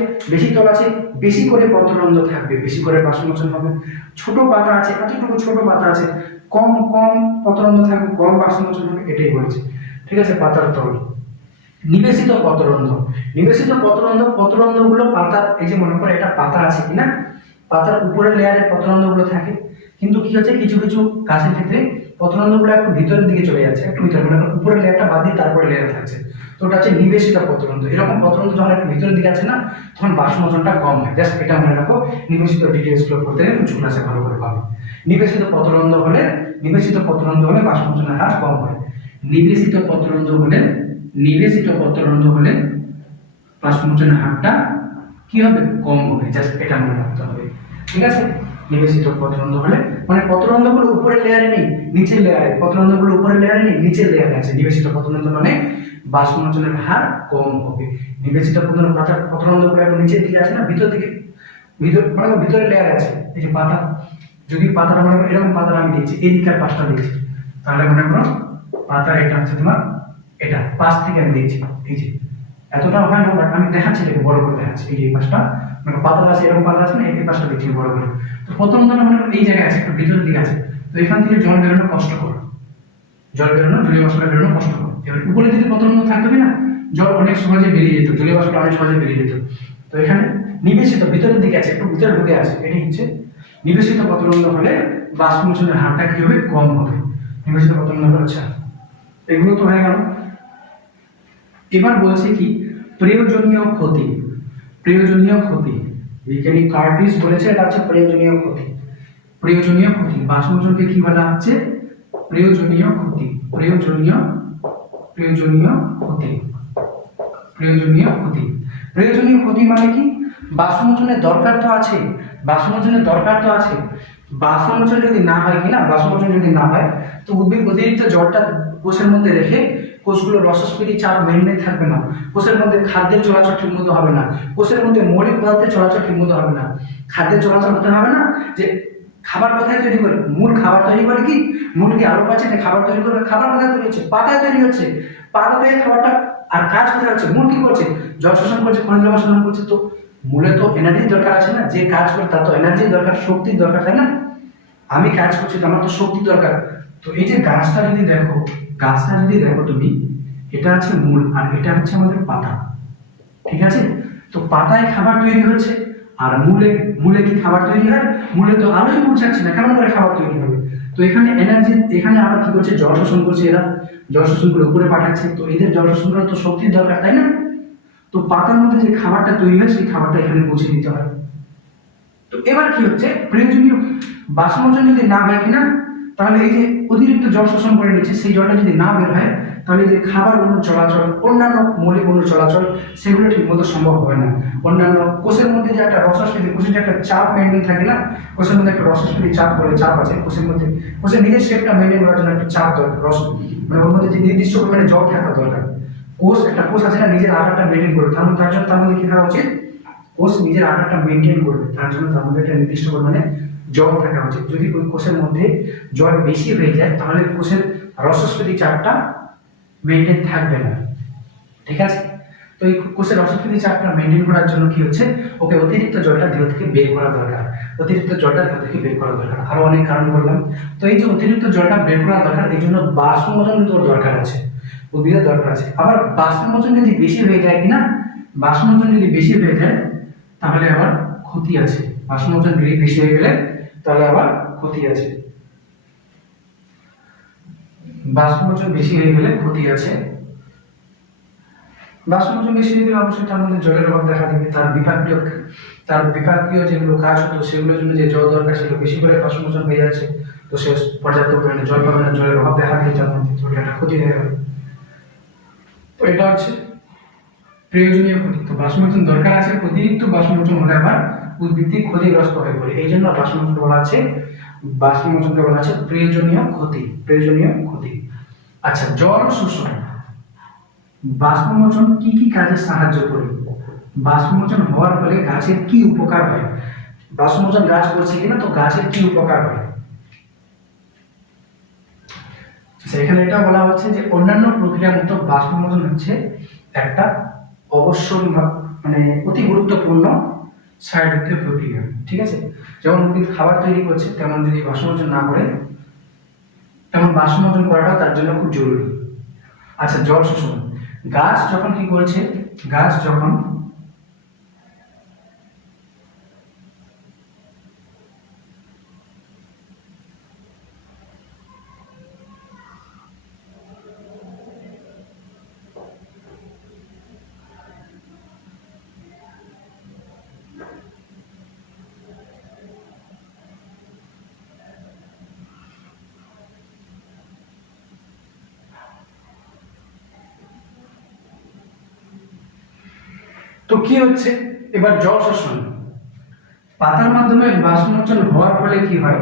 বেশি করে পত্ররন্ধ্র থাকবে, বেশি করে বাষ্পমোচন হবে। ছোট পাতা আছে, এতটুকু ছোট পাতা আছে, কম পত্ররন্ধ্র থাকবে, কম বাষ্পমোচন হবে। এটাই বলছে, ঠিক আছে। পাতার তল। নিবেশিত পত্ররন্ধ্রগুলো পাতার, এই যে মনে করো এটা পাতা আছে কিনা, পাতার উপরের লেয়ারে পত্ররন্ধ্রগুলো থাকে, কিন্তু কি হচ্ছে কিছু কিছু গাছের ক্ষেত্রে পত্ররন্ধ্রগুলো একটু ভিতরের দিকে চলে যাচ্ছে, একটু ভিতরে, মানে উপরের লেয়ারটা বাদ দিয়ে তারপরে লেয়ার থাকছে, তো ওটা হচ্ছে নিবেশিত পত্ররন্ধ্র। এরকম পত্ররন্ধ্র যখন একটু ভিতরের দিকে আছে না, তখন বাষ্পমোচনটা কম হয়। জাস্ট এটা মনে রাখো, নিবেশিত ডিটেইলস গুলো পড়তে গেলে কিছু ক্লাসে ভালো করে পাবে। নিবেশিত পত্ররন্ধ্র হলে বাষ্পমোচনের হার কম হয়। নিবেশিত পত্ররন্ধ্র হলে বাষ্পমোচনের হারটা কি হবে? কম হবে। জাস্ট এটা মনে রাখতে হবে, ঠিক আছে। নিবেশিত পত্ররন্ধ্র হলে মানে পত্ররন্ধ্রগুলো উপরের লেয়ারে নেই, নিচের লেয়ারে, পত্ররন্ধ্রগুলো উপরের লেয়ারে নেই, নিচের লেয়ারে আছে। নিবেশিত পত্ররন্ধ্র মানে বাষ্পমোচনের হার কম হবে। নিবেশিত পত্ররন্ধ্রগুলো একটু নিচের দিকে আছে না, মানে ভিতরের লেয়ারে আছে। এই যে পাতা, যদি পাতাটা মনে করো এরকম পাতাটা আমি দিয়েছি, এই দিকের পাশটা দিয়েছি, তাহলে মনে করো পাতার এটা হচ্ছে তোমার, এটা পাশ থেকে আমি দিয়েছি, এই যে এতটা হয় না, বাট আমি দেখাচ্ছি, এটাকে বড় করে দেখাচ্ছি। এই যে এই পাশটা মানে পাতা আছে, এরকম পাতা আছে না, এই পাশটা দেখছি বড় করে। তো প্রথম ধরনের মনে করো এই জায়গায় আছে, একটু ভিতরের দিকে আছে, তো এখান থেকে জল বেরোনো কষ্টকর, জলীয় বাষ্প বেরোনো কষ্টকর। এবার উপরে যদি পত্ররন্ধ্র থাকবে না, জল অনেক সহজে বেরিয়ে যেত, জলীয় বাষ্প অনেক সহজে বেরিয়ে যেত। তো এখানে নিবেশিত ভিতরের দিকে আছে, একটু ভিতরে ঢুকে আছে, এটি হচ্ছে নিবেশিত পত্ররন্ধ্র হলে বাষ্পমোচনের হারটা কি হবে? কম হবে। নিবেশিত পত্ররন্ধ্র, আচ্ছা এগুলো তো হয়ে গেল। এবার বলছে কি প্রয়োজনীয় ক্ষতি। বিজ্ঞানী কার্টিস বলেছে এটা হচ্ছে প্রয়োজনীয় ক্ষতি। বাষ্পমোচনকে কি বলা হচ্ছে? প্রয়োজনীয় ক্ষতি। প্রয়োজনীয় ক্ষতি মানে কি? বাষ্পমোচনের দরকার তো আছে, বাষ্পমোচন যদি না হয় তো উদ্ভিদ অতিরিক্ত জলটা কোষের মধ্যে রেখে কোষগুলো রসস্ফীতি চাপ মেনটেন থাকবে না, কোষের মধ্যে খাদ্যের চলাচল ঠিক মতো হবে না, কোষের মধ্যে মৌলিক পদার্থের চলাচল ঠিক মতো হবে না। খাদ্যের চলাচল হতে হবে না, যে খাবার কোথায় তৈরি করে? মূল খাবার তৈরি করে কি? মূল কি আলো পাচ্ছে? খাবার তৈরি করবে, খাবার কোথায় তৈরি হচ্ছে? পাতায় তৈরি হচ্ছে, পাতা থেকে খাবারটা, আর কাজ কোথায় হচ্ছে? মূল কি করছে? জল শোষণ করছে, খনিজ লবণ শোষণ করছে। তো মূলে তো এনার্জির দরকার আছে না, যে কাজ করে তার তো এনার্জির দরকার, শক্তির দরকার, তাই না? আমি কাজ করছি তো আমার তো শক্তি দরকার। তো এই যে গাছটা যদি দেখো তুমি, এটা আছে মূল, আর এটা হচ্ছে আমাদের পাতা, ঠিক আছে। তো পাতায় খাবার তৈরি হচ্ছে, আর মূলে কি খাবার তৈরি হয়? মূলে তো আলোই পৌঁছাচ্ছে না, কেমন করে খাবার তৈরি হবে? তো এখানে এনার্জি, এখানে আবার কি করছে? জল শোষণ করছে, এরা জল শোষণ করে উপরে পাঠাচ্ছে। তো এদের জল শোষণ করার তো শক্তির দরকার, তাই না? তো পাতার মধ্যে যে খাবারটা তৈরি হয় সেই খাবারটা এখানে পৌঁছে দিতে হয়। তো এবার কি হচ্ছে? প্রয়োজনীয় বাষ্পমোচন যদি না হয় কিনা, তাহলে এই যে অতিরিক্ত জল শোষণ করে নিচ্ছে, সেই জলটা যদি না বের হয়, তাহলে যে খাবার অণুর চলাচল, অন্যান্য মৌলিক অণুর চলাচল, সেগুলো ঠিক মতো সম্ভব হবে না। অন্যান্য কোষের মধ্যে যে একটা রসস্ফীতি, কোষের যে একটা চাপ মেনটেন থাকে না, কোষের মধ্যে একটা রসস্ফীতি চাপ বলে চাপ আছে কোষের মধ্যে, কোষের নিজের শেপটা মেনটেন করার জন্য একটা চাপ দরকার, মানে ওর মধ্যে যে নির্দিষ্ট পরিমাণে জল থাকা দরকার। কোষ আছে না, নিজের আকারটা মেনটেন করবে, তার জন্য তার মধ্যে কি থাকা উচিত? কোষ নিজের আকারটা মেনটেন করবে, তার জন্য তার মধ্যে একটা নির্দিষ্ট পরিমাণে জল থাকা উচিত। যদি ওই কোষের মধ্যে জল বেশি হয়ে যায়, তাহলে কোষের রসস্ফীতি চাপটা মেনটেন থাকবে না, ঠিক আছে। তো এই কোষের রসস্ফীতি চাপটা মেনটেন করার জন্য কি হচ্ছে? ওকে অতিরিক্ত জলটা দেহ থেকে বের করা দরকার, আরো অনেক কারণ বললাম। তো এই যে অতিরিক্ত জলটা বের করা দরকার, এই জন্য বাষ্পমোচন তো দরকার আছে, উদ্ভিদের দরকার আছে। আবার বাষ্পমোচন যদি বেশি হয়ে যায় কিনা, তাহলে আবার ক্ষতি আছে। বাষ্পমোচন বেশি হয়ে গেলে তাহলে আবার ক্ষতি আছে। বাষ্পমোচন বেশি দিলে অবশ্যই তার মধ্যে জলের অভাব দেখা দেবে, তার বিপাকীয় যেগুলো কাজ হতো সেগুলোর জন্য যে জল দরকার ছিল বেশি করে বাষ্পমোচন হয়ে যাচ্ছে, তো সে পর্যাপ্ত পরিমাণে জল পাবে না, জলের অভাব দেখা দিলে যার মধ্যে, তো এটা ক্ষতি হয়ে গেল। তো এটা হচ্ছে প্রয়োজনীয় ক্ষতি। তো বাষ্পমোচন দরকার আছে, অতিরিক্ত বাষ্পমোচন হলে আবার উদ্ভিদটি ক্ষতিগ্রস্ত হয়ে পড়ে, এই জন্য বাষ্পমোচনকে বলা আছে প্রয়োজনীয় ক্ষতি, প্রয়োজনীয় ক্ষতি। আচ্ছা, জল শোষণ। বাষ্পমোচন কি কি কাজে সাহায্য করে? বাষ্পমোচন হওয়ার ফলে গাছের কি উপকার হয়? বাষ্পমোচন গাছ করছে কিনা, তো গাছের কি উপকার হয়? সেখানে এটা বলা হচ্ছে যে অন্যান্য প্রক্রিয়ার মতো বাষ্পমোচন হচ্ছে একটা অবশ্যই মানে অতি গুরুত্বপূর্ণ শারীরবৃত্তীয় প্রক্রিয়া, ঠিক আছে। যেমন উদ্ভিদ খাবার তৈরি করছে, তেমন যদি বাষ্পমোচন না করে, তেমন বাষ্পমোচন করাটাও তার জন্য খুব জরুরি। আচ্ছা, জল শোষণ। গাছ যখন কি করছে, গাছ যখন তো কি হচ্ছে এবার জল শোষণ। পাতার মাধ্যমে বাষ্পমোচন হওয়ার ফলে কি হয়?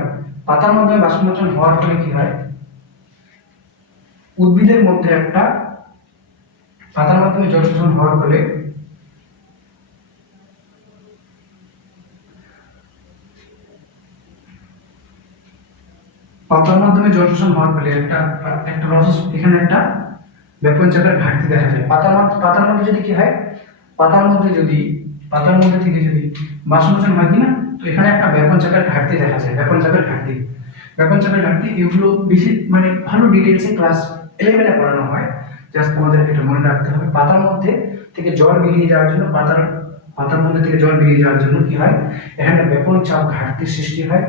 পাতার মাধ্যমে বাষ্পমোচন হওয়ার ফলে কি হয়? উদ্ভিদের মধ্যে একটা, পাতার মাধ্যমে জল শোষণ হওয়ার ফলে একটা একটা রস, এখানে একটা ব্যাপন চাপের ঘাটতি দেখা যায়। পাতার মধ্যে যদি কি হয়, পাতার মধ্যে থেকে যদি বাষ্পমোচন হয় কিনা, তো এখানে একটা ব্যাপন চাপের ঘাটতি দেখা যায়। ব্যাপন চাপের ঘাটতি এগুলো বেশি মানে ভালো ডিটেইলসে ক্লাস 11 পড়ানো হয়, জাস্ট তোমাদের এটা মনে রাখতে হবে। পাতার মধ্যে থেকে জল বেরিয়ে যাওয়ার জন্য কি হয়, এখানে ব্যাপন চাপ ঘাটতির সৃষ্টি হয়,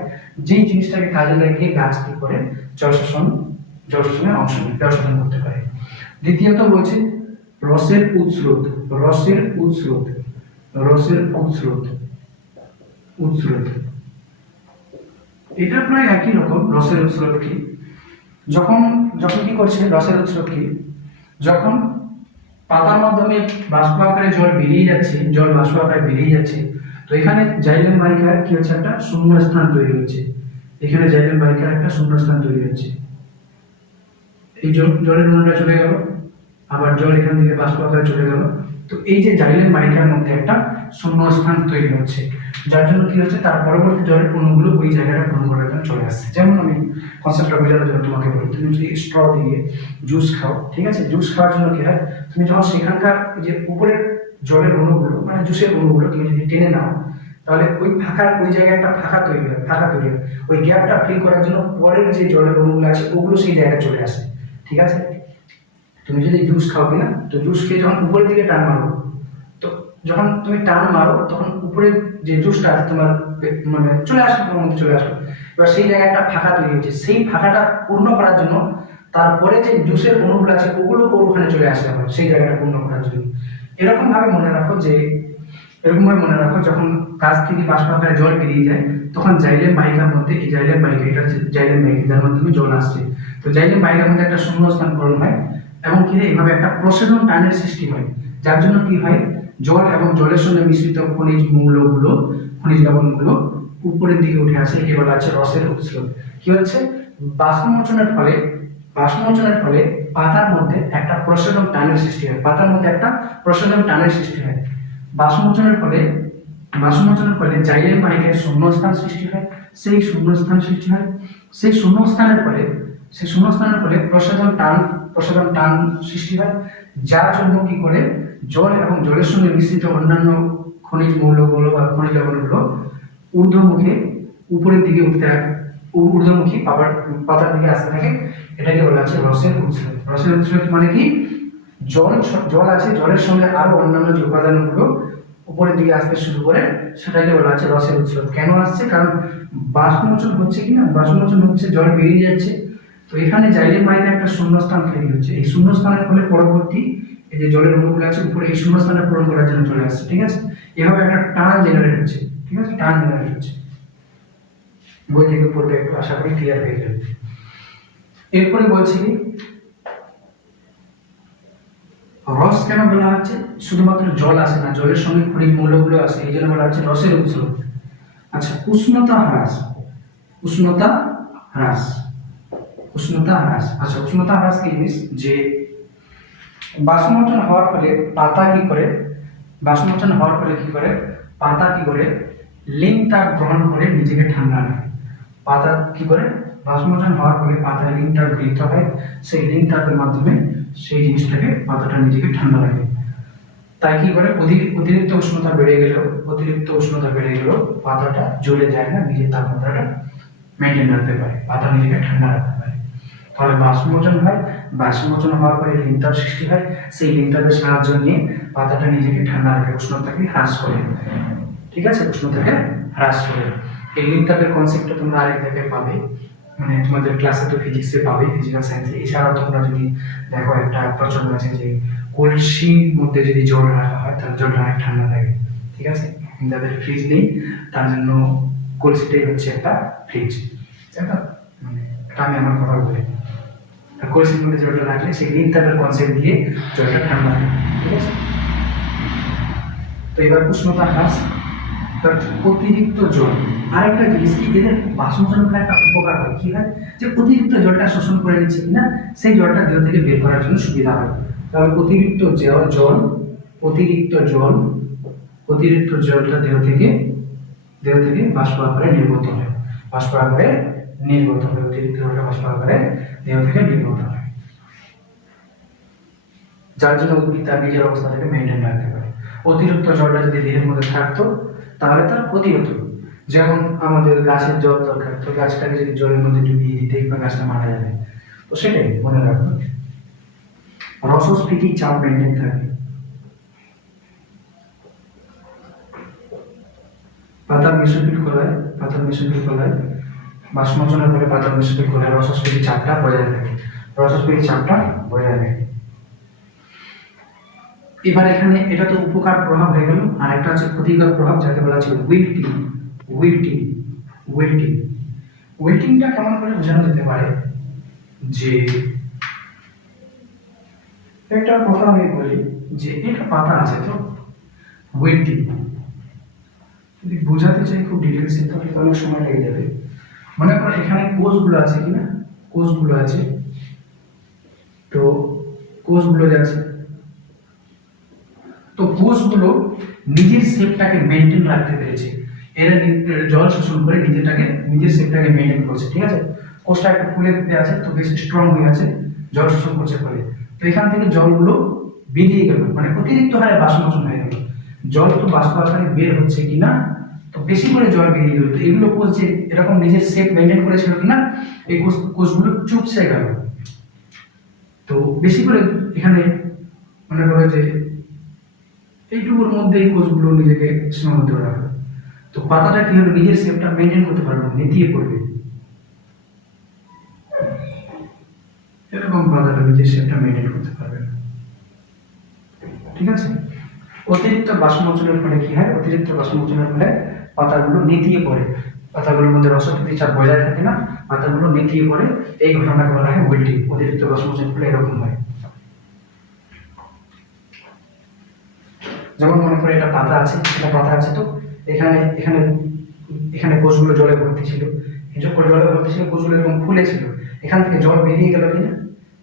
যেই জিনিসটাকে কাজে লাগিয়ে গাছ কি করে জল শোষণে অংশ নেয়, জল শোষণ করতে পারে। দ্বিতীয়ত বলছে রসের উৎস্রোত। এটা প্রায় একই রকম। রসের উৎস্রোত কি? যখন কি করছে রসের উৎস্রোত কি? যখন পাতার মাধ্যমে বাষ্প আকারে জল বাষ্প আকারে বেরিয়ে যাচ্ছে, তো এখানে জাইলেম বাহিকার কি হচ্ছে, একটা শূন্য স্থান তৈরি হচ্ছে। এখানে জাইলেম বাহিকার একটা শূন্য স্থান তৈরি হচ্ছে। এই জলের অণুটা চলে গেল, আবার জল এখান থেকে বাষ্প আকারে চলে গেল, তো এই যে জাইলেম বাহিকার মধ্যে একটা শূন্য স্থান তৈরি হচ্ছে, যার জন্য কি হচ্ছে, তার পরবর্তী জলের অণুগুলো ওই জায়গাটা পূরণ করার জন্য চলে আসছে। যেমন আমি কনসেপ্টটা বোঝানোর জন্য তোমাকে বলি, তুমি যদি স্ট্র দিয়ে জুস খাও, ঠিক আছে, জুস খাওয়ার জন্য কি হয়, তুমি যখন সেখানকার যে উপরের জলের অণুগুলো মানে জুসের অণুগুলো তুমি যদি টেনে নাও, তাহলে ওই জায়গায় একটা ফাঁকা তৈরি হয়। ওই গ্যাপটা ফিল করার জন্য পরের যে জলের অণুগুলো আছে ওগুলো সেই জায়গায় চলে আসে, ঠিক আছে। তুমি যদি জুস খাও কিনা, তো জুস খেয়ে যখন উপরের দিকে টান মারো, তো যখন তুমি টান মারো তখন উপরের যে জুসটা আছে তোমার মানে চলে আসবে, তোমার মধ্যে চলে আসবে। এবার সেই জায়গায় একটা ফাঁকা তৈরি হচ্ছে, সেই ফাঁকাটা পূর্ণ করার জন্য তারপরে যে জুসের অণুগুলো আছে ওগুলো ওখানে চলে আসতে হবে সেই জায়গাটা পূর্ণ করার জন্য। এরকম ভাবে মনে রাখো যখন গাছ থেকে বাষ্প আকারে জল বেরিয়ে যায়, তখন জাইলেম বাহিকার মধ্যে, এই জাইলেম বাহিকা, এটা হচ্ছে জাইলেম বাহিকা যার মাধ্যমে জল আসছে, তো জাইলেম বাহিকার মধ্যে একটা শূন্যস্থান পূরণ হয় এবং কি এইভাবে একটা প্রসারণ টানের সৃষ্টি হয়, যার জন্য কি হয়, জল এবং জলের সঙ্গে মিশ্রিত খনিজ লবণগুলো উপরের দিকে উঠে আসে, একে বলা আছে রসের উৎস্রোত। কি হচ্ছে, বাষ্পমোচনের ফলে পাতার মধ্যে একটা প্রসারণ টানের সৃষ্টি হয়, বাষ্পমোচনের ফলে জাইলেম বাহিকায় শূন্যস্থান সৃষ্টি হয়, সেই শূন্যস্থানের ফলে প্রসারণ টান সৃষ্টি হয়, যার জন্য কি করে জল এবং জলের সঙ্গে মিশ্রিত অন্যান্য খনিজ মৌলগুলো বা খনিজ লবণগুলো উপরের দিকে ঊর্ধ্বমুখী পাতার দিকে আসতে থাকে। এটাকে বলা আছে রসের উৎস্রোত। মানে কি, জল আছে, জলের সঙ্গে আরো অন্যান্য যে উপাদানগুলো উপরের দিকে আসতে শুরু করে, সেটাকে বলা আছে রসের উৎস্রোত। কেন আসছে? কারণ বাষ্পমোচন হচ্ছে কিনা, জল বেরিয়ে যাচ্ছে, তো এখানে জাইলেম বাহিকায় একটা শূন্যস্থান তৈরি হচ্ছে। এই শূন্যস্থানের ফলে পরবর্তী এই যে জলের অণুগুলো আছে উপরে এই শূন্যস্থানে পূরণ করার জন্য চলে আসছে, ঠিক আছে। এভাবে একটা টান জেনারেট হচ্ছে, ঠিক আছে, টান জেনারেট হচ্ছে। বই থেকে পড়বে একটু, আশা করি ক্লিয়ার হয়ে যাবে। এরপরে বলছি রস কেন বলা হচ্ছে, শুধুমাত্র জল আসে না, জলের সঙ্গে খনিজ মৌলগুলো আসে, এই জন্য বলা হচ্ছে রসের উৎস। আচ্ছা, উষ্ণতা হ্রাস, উষ্ণতা হ্রাস, উষ্ণতা হ্রাস। আচ্ছা, উষ্ণতা হ্রাস কি জিনিস, যে বাষ্পমোচন হওয়ার ফলে পাতা কি করে, বাষ্পমোচন হওয়ার ফলে কি করে, পাতা কি করে লিঙ্ক তাপ গ্রহণ করে নিজেকে ঠান্ডা রাখে। পাতা কি করে, বাষ্পমোচন হওয়ার ফলে পাতায় লিঙ্ক তাপ গৃহীত হয়, সেই লিঙ্ক তাপের মাধ্যমে সেই জিনিসটাকে পাতাটা নিজেকে ঠান্ডা রাখে। তাই কি করে, অতিরিক্ত উষ্ণতা বেড়ে গেলেও, অতিরিক্ত উষ্ণতা বেড়ে গেলেও পাতাটা জ্বলে যায় না, নিজের তাপমাত্রাটা মেনটেন রাখতে পারে, পাতা নিজেকে ঠান্ডা রাখতে পারে। তাহলে বাষ্পমোচন হয়, বাষ্পমোচন হওয়ার পরে লিঙ্ক তাপ সৃষ্টি হয়, সেই লিঙ্ক তাপের সাহায্য নিয়ে পাতাটা নিজেকে ঠান্ডা রাখে, উষ্ণতাকে হ্রাস করে, ঠিক আছে, উষ্ণতাকে হ্রাস করে। এই লিঙ্ক তাপের কনসেপ্টটা তোমরা আরেক জায়গায় পাবে, মানে তোমাদের ক্লাসে তো ফিজিক্সে পাবে, ফিজিক্যাল সায়েন্সে। এছাড়াও তোমরা যদি দেখো একটা প্রচলন আছে যে কলসির মধ্যে যদি জল রাখা হয় তাহলে জলটা অনেক ঠান্ডা থাকে, ঠিক আছে। যাদের ফ্রিজ নেই তার জন্য কলসিটাই হচ্ছে একটা ফ্রিজ, তাই তো, মানে এটা আমি আমার কথা বলি। কলসির মধ্যে জলটা রাখলে সেই লিঙ্ক তাপের কনসেপ্ট দিয়ে জলটা ঠান্ডা থাকে, ঠিক আছে। তো এবার উষ্ণতা হ্রাস, অতিরিক্ত জল। আরেকটা জিনিস কি, এদের বাষ্পমোচন ফলে একটা উপকার হয়, কি হয়, যে অতিরিক্ত জলটা শোষণ করে নিচ্ছে কিনা সেই জলটা দেহ থেকে বের করার জন্য সুবিধা হয়। তাহলে অতিরিক্ত জল, অতিরিক্ত জল, অতিরিক্ত জলটা দেহ থেকে বাষ্প আকারে নির্গত হয়, বাষ্প আকারে নির্গত হয়, অতিরিক্ত জলটা বাষ্প আকারে দেহ থেকে নির্গত হয়, যার জন্য উদ্ভিদ তার নিজের অবস্থাটাকে মেনটেন রাখতে পারে। অতিরিক্ত জলটা যদি দেহের মধ্যে থাকতো তাহলে তার ক্ষতি হতো। যেমন আমাদের গাছের জল দরকার, তো গাছটাকে যদি জলের মধ্যে ডুবিয়ে দিই দেখবে গাছটা মারা যাবে। তো সেটাই মনে রাখবেন, রসস্ফীতি চাপ মেনটেন থাকে। পাতার মেসোফিল গলায়, পাতার মেসোফিল গলায় বাষ্পমোচনের ফলে পাতার মেসোফিল গলায় রসস্ফীতি চাপটা বজায় থাকে, রসস্ফীতি চাপটা বজায় থাকে। এবার এখানে এটা তো উপকার প্রভাব হয়ে গেল, আর একটা হচ্ছে ক্ষতিকর প্রভাব, যাকে বলা হচ্ছে উইল্টিং। উইল্টিং, উইল্টিং, উইল্টিংটা কেমন করে বোঝানো যেতে পারে, যে একটা কথা আমি বলি, যে এটা পাতা আছে তো উইল্টিং, যদি বোঝাতে চাই খুব ডিটেলসে তাহলে অনেক সময় লেগে যাবে। মনে করো এখানে কোষগুলো আছে কিনা, কোষগুলো আছে, তো কোষগুলো যাচ্ছে, তো কোষগুলো নিজের শেপটাকে মেনটেন রাখতে পেরেছে, এরা জল শোষণ করে নিজের শেপটাকে মেনটেন করছে, ঠিক আছে। কোষটা একটু ফুলে ফুলে আছে, তো বেশি স্ট্রং হয়ে আছে, জল শোষণ করছে ফলে। তো এখান থেকে জলগুলো বেরিয়ে গেল, মানে অতিরিক্ত হারে বাষ্পমোচন হয়ে গেল, জল তো বাষ্প আকারে বের হচ্ছে কিনা, তো বেশি করে জল বেরিয়ে গেল। তো এগুলো কোষ যে এরকম নিজের শেপ মেনটেন করেছিল কিনা, এই কোষগুলো চুপসে গেল। তো বেশি করে এখানে মনে করো যে এইটুকুর মধ্যে এই কোষগুলো নিজেকে সীমাবদ্ধ রাখবে, তো পাতাটা কি হলো, নিজের শেপটা মেনটেন করতে পারবে না, নেতিয়ে পড়বে, এরকম পাতাটা নিজের শেপটা মেনটেন করতে পারবে না, ঠিক আছে। অতিরিক্ত বাষ্পমোচনের ফলে কি হয়, অতিরিক্ত বাষ্পমোচনের ফলে পাতাগুলো নেতিয়ে পড়ে, পাতাগুলোর মধ্যে রসস্ফীতি চাপ বজায় থাকে না, পাতাগুলো নেতিয়ে পড়ে, এই ঘটনাকে বলা হয় উইল্টিং। অতিরিক্ত বাষ্পমোচনের ফলে এরকম হয়। যেমন মনে করে এটা পাতা আছে, এটা পাতা আছে, তো এখানে এখানে এখানে কোষগুলো জলে ভর্তি ছিল, জলে ভর্তি ছিল, কোষগুলো এরকম ফুলে ছিল, এখান থেকে জল বেরিয়ে গেল কিনা,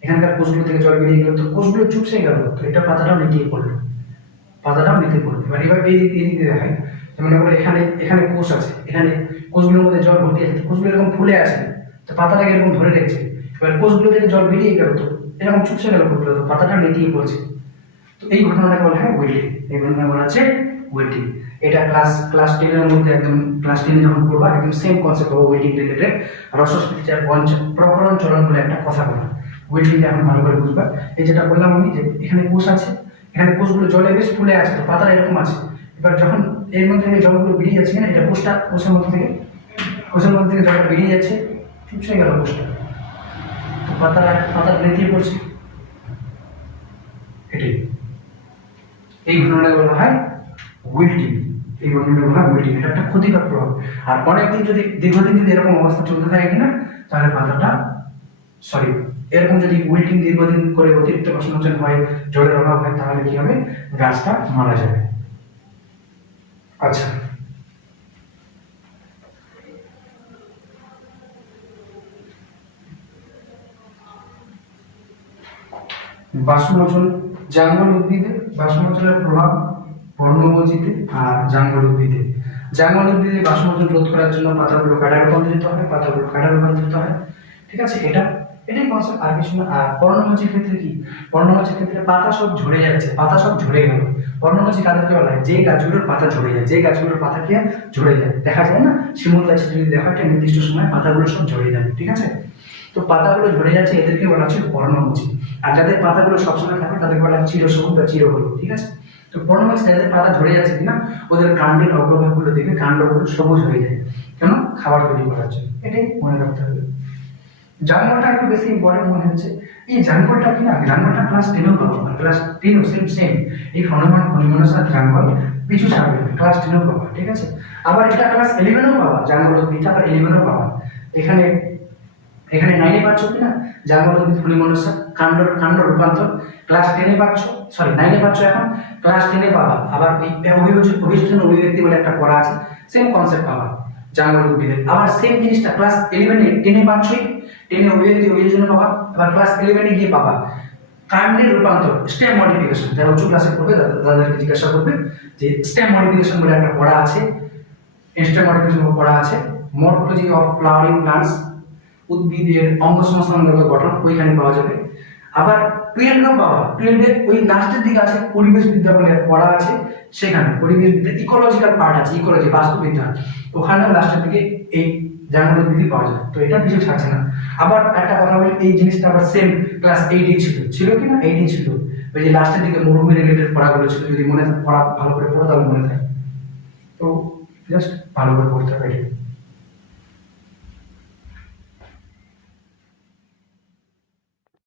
এখানকার কোষগুলো থেকে জল বেরিয়ে গেল, তো কোষগুলো চুপসে গেল, তো এটা পাতাটাও নেতিয়ে পড়লো, পাতাটাও নিতে পড়বে। এবার এই দিকে দেখায়, মনে করো এখানে কোষ আছে, এখানে কোষগুলোর মধ্যে জল ভর্তি আছে, কোষগুলো এরকম ফুলে আছে, তো পাতাটাকে এরকম ধরে রেখেছে, এবার কোষগুলো থেকে জল বেরিয়ে গেল, তো এরকম চুপসে গেল কোষগুলো, তো পাতাটা নেতিয়ে পড়ছে। তো এই ঘটনাটাকে বলা হয় উইল্টিং, এই ঘটনা বলা হচ্ছে উইল্টিং। এটা ক্লাস 10 এর মধ্যে একদম ক্লাস 10 যখন পড়বা একদম সেম কনসেপ্ট হবে উইল্টিং রিলেটেড। রসস্ফীতি চাপ প্রকরণ চলন বলে একটা কথা বলা, উইল্টিং এখন ভালো করে বুঝবা। এই যেটা বললাম আমি, যে এখানে কোষ আছে, এখানে কোষগুলো জলে বেশ ফুলে আছে, তো পাতা এরকম আছে, এবার যখন এর মধ্যে থেকে জলগুলো বেরিয়ে যাচ্ছে কিনা, এটা কোষের মধ্যে থেকে জলটা বেরিয়ে যাচ্ছে, চুপসে গেল কোষটা, তো পাতা নেতিয়ে পড়ছে, এটাই। এই ঘটনাটাকে বলা হয় উইল্টিং। এই ঘটনাটাকে বলা হয় উইল্টিং। এটা একটা ক্ষতিকর প্রভাব। আর অনেকদিন যদি দীর্ঘদিন যদি এরকম অবস্থা চলতে থাকে কিনা, তাহলে পাতাটা এরকম যদি উইল্টিং দীর্ঘদিন করে অতিরিক্ত বাষ্পমোচন হয়, জলের অভাব হয়, তাহলে কি হবে, গাছটা মারা যাবে। আচ্ছা, বাষ্পমোচন জাঙ্গল উদ্ভিদে বাষ্পমোচনের প্রভাব পর্ণমোচীতে আর জাঙ্গল উদ্ভিদে। জাঙ্গল উদ্ভিদে বাষ্পমোচন রোধ করার জন্য পাতাগুলো কাঁটা রূপান্তরিত হয়। ঠিক আছে, এটাই কনসেপ্ট, আর কিছু না। আর পর্ণমোচীর ক্ষেত্রে কি, পর্ণমোচীর ক্ষেত্রে পাতা সব ঝরে যাচ্ছে, পাতা সব ঝরে গেল। পর্ণমোচী কাদেরকে বলা হয়, যে গাছগুলোর পাতা ঝরে যায়, যে গাছগুলোর পাতা কি ঝরে যায়, দেখা যায় না শিমুল গাছে যদি দেখা একটা নির্দিষ্ট সময় পাতাগুলো সব ঝরে যাবে। ঠিক আছে, তো পাতাগুলো ঝরে যাচ্ছে, এদেরকে বলা হচ্ছে পর্ণমোচী। আর যাদের পাতাগুলো সবসময় থাকে তাদেরকে বলা হয় চিরসবুজ বা চিরহলুদ। ঠিক আছে, তো পর্ণমোচী যাদের পাতা ঝরে যাচ্ছে কিনা, ওদের কাণ্ডের অগ্রভাগগুলো দেখে কাণ্ডগুলো সবুজ হয়ে যায়, কেন, খাবার তৈরি করার জন্য। এটাই মনে রাখতে হবে। জাঙ্গলটা একটু বেশি ইম্পর্টেন্ট মনে হচ্ছে। এই জাঙ্গলটা কি না, জাঙ্গলটা ক্লাস 10 পাবো, ক্লাস 10 সেম এই ফনোমেননের সাথে জাঙ্গল পিছু ছাড়বে, ক্লাস 10 পাবো। ঠিক আছে, আবার এটা ক্লাস 11 পাবা, জাঙ্গল উদ্ভিদটা আবার 11 পাবা। এখানে 9 পাচ্ছ কিনা, জাঙ্গল উদ্ভিদ ফণিমনসা কাণ্ড রূপান্তর ক্লাস 10 পাচ্ছ, 9 পাচ্ছ, এখন ক্লাস 10 পাবা। আবার এই অভিযোজন অভিব্যক্তি বলে একটা পড়া আছে, সেম কনসেপ্ট পাবা জাঙ্গল উদ্ভিদের। আবার সেম জিনিসটা ক্লাস 11 10 পাচ্ছই, 10 অভিব্যক্তি অভিযোজন পাবা। আবার ক্লাস 11 গিয়ে পাবা কাণ্ডের রূপান্তর, স্টেম মডিফিকেশন। যারা উচ্চ ক্লাসে পড়বে তাদেরকে জিজ্ঞাসা করবে যে স্টেম মডিফিকেশন বলে একটা পড়া আছে, স্টেম মডিফিকেশন পড়া আছে, মর্ফোলজি অফ ফ্লাওয়ারিং প্লান্টস, উদ্ভিদের অঙ্গ সংস্থানগত গঠন, ওইখানে পাওয়া যাবে। আবার 12 পাওয়া, 12 ওই লাস্টের দিকে আছে পরিবেশ বিদ্যা বলে পড়া আছে, সেখানে পরিবেশ বিদ্যা ইকোলজিক্যাল পার্ট আছে, ইকোলজি বাস্তুবিদ্যা, ওখানে লাস্টের দিকে এই জাঙ্গল উদ্ভিদ পাওয়া যায়। তো এটা কিছু ছাড়ছে না। আবার একটা কথা বলি, এই জিনিসটা আবার সেম ক্লাস 8 ছিল কি না, 8 ছিল। ওই যে লাস্টের দিকে মরুভূমি রিলেটেড পড়াগুলো ছিল, যদি মনে পড়া ভালো করে পড়ো তাহলে মনে থাকে। তো জাস্ট ভালো করে পড়তে হবে।